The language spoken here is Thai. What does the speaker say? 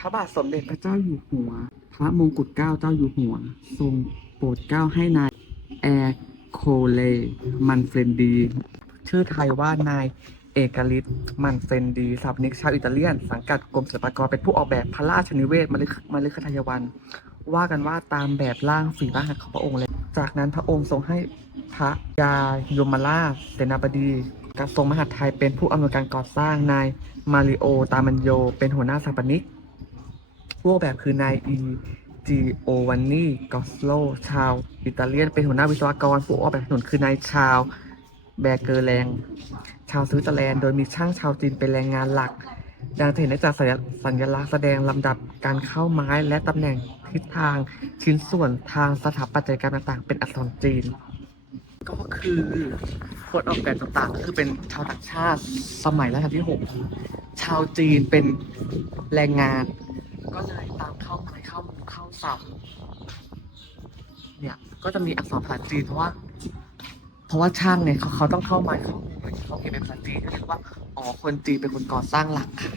พระบาทสมเด็จพระเจ้าอยู่หัว พระมงกุฎเกล้าเจ้าอยู่หัว ทรงโปรดเกล้าให้นายแอร์โคเลมันเฟรนดี ชื่อไทยว่านายเอกลิศมันเฟนดีสถาปนิกชาวอิตาเลียน สังกัดกรมศิลปากรเป็นผู้ออกแบบพระราชนิเวศมฤคมฤคทายวัน ว่ากันว่าตามแบบร่างฝีพระหัตถ์ของพระองค์เลย จากนั้นพระองค์ทรงให้พระยายมราชเสนาบดีกระทรวงมหาดไทยเป็นผู้อำนวยการก่อสร้างนายมาริโอตามันโย เป็นหัวหน้าสถาปนิก ผู้ออกแบบคือนายอีจีโอวันนีกอสโล ชาวอิตาเลียน เป็นหัวหน้าวิศวกร ผู้ออกแบบถนนคือนายชาวแบเกอร์แลง ชาวสวิตเซอร์แลนด์ โดยมีช่างชาวจีนเป็นแรงงานหลัก ดังจะเห็นได้จากสัญสัญลักษณ์แสดงลำดับการเข้าไม้และตำแหน่งทิศทางชิ้นส่วนทางสถาปัตยกรรมต่างๆ เป็นอักษรจีน ก็คือคนออกแบบต่างๆก็คือเป็นชาวต่างชาติสมัยรัชกาลที่หกชาวจีนเป็นแรงงาน ก็เลยตามเข้าไม้เข้ามือเข้าซ้ำเนี่ย ก็จะมีอักษรภาษาจีนเพราะว่า เพราะว่าช่างเนี่ยเขาเขาต้องเข้าไม้เข้ามือเขาเขียนเป็นภาษาจีนก็เรียกว่าอ๋อคนจีนเป็นคนก่อสร้างหลักค่ะ